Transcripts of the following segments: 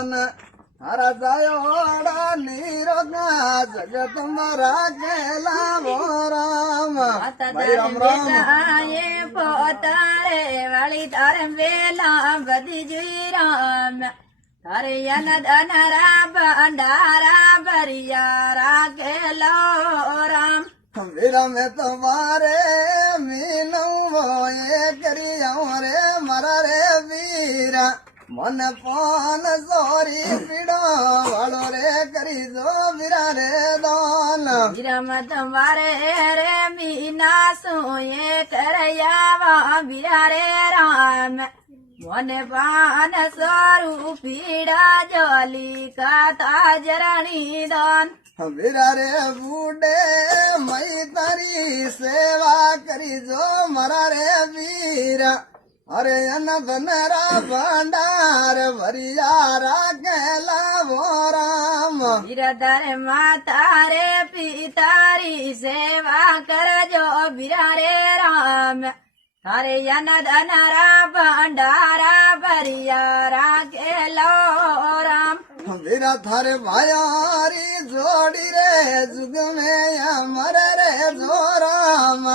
દોન તારા જાયોડા નીરોગા જગત મારા કેલા રામ ભાઈ રામ રામ પોતારે વાળી તારે વેલા બધી જોઈ રામ તારે અનદનરા ભંડારા ભરિયા રાખેલો રામ વીરા મેં તમારે મીનવો એ કરી રે મારા રે વીરા મન પાન સોરી પીડો વાળો રે કરી દો વીરા રે દોન વિરમ તમારે રે મીના સોએ કરયાવા વીરા રે રામ મને પાન સ્વરૂપ પીડા જોલી કાતા જરણી દોન વીરા રે બુડે મય તારી સેવા કરી જો મારા રે વીરા અરે અન બનરા ભંડાર ભરિયા રાખેલા રામ વીરધારે માતા રે પિતારી સેવા કરજો વીરા રે રામ તારે અનદનરા ભંડારા ભરિયા રાખેલો રામ વીરા થારે ભાયારી જોડી રે જુગ મે અમર રે જો રામ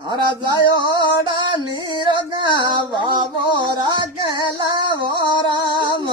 તારા જાયોડા નીરગા બાબો રાખેલા રામ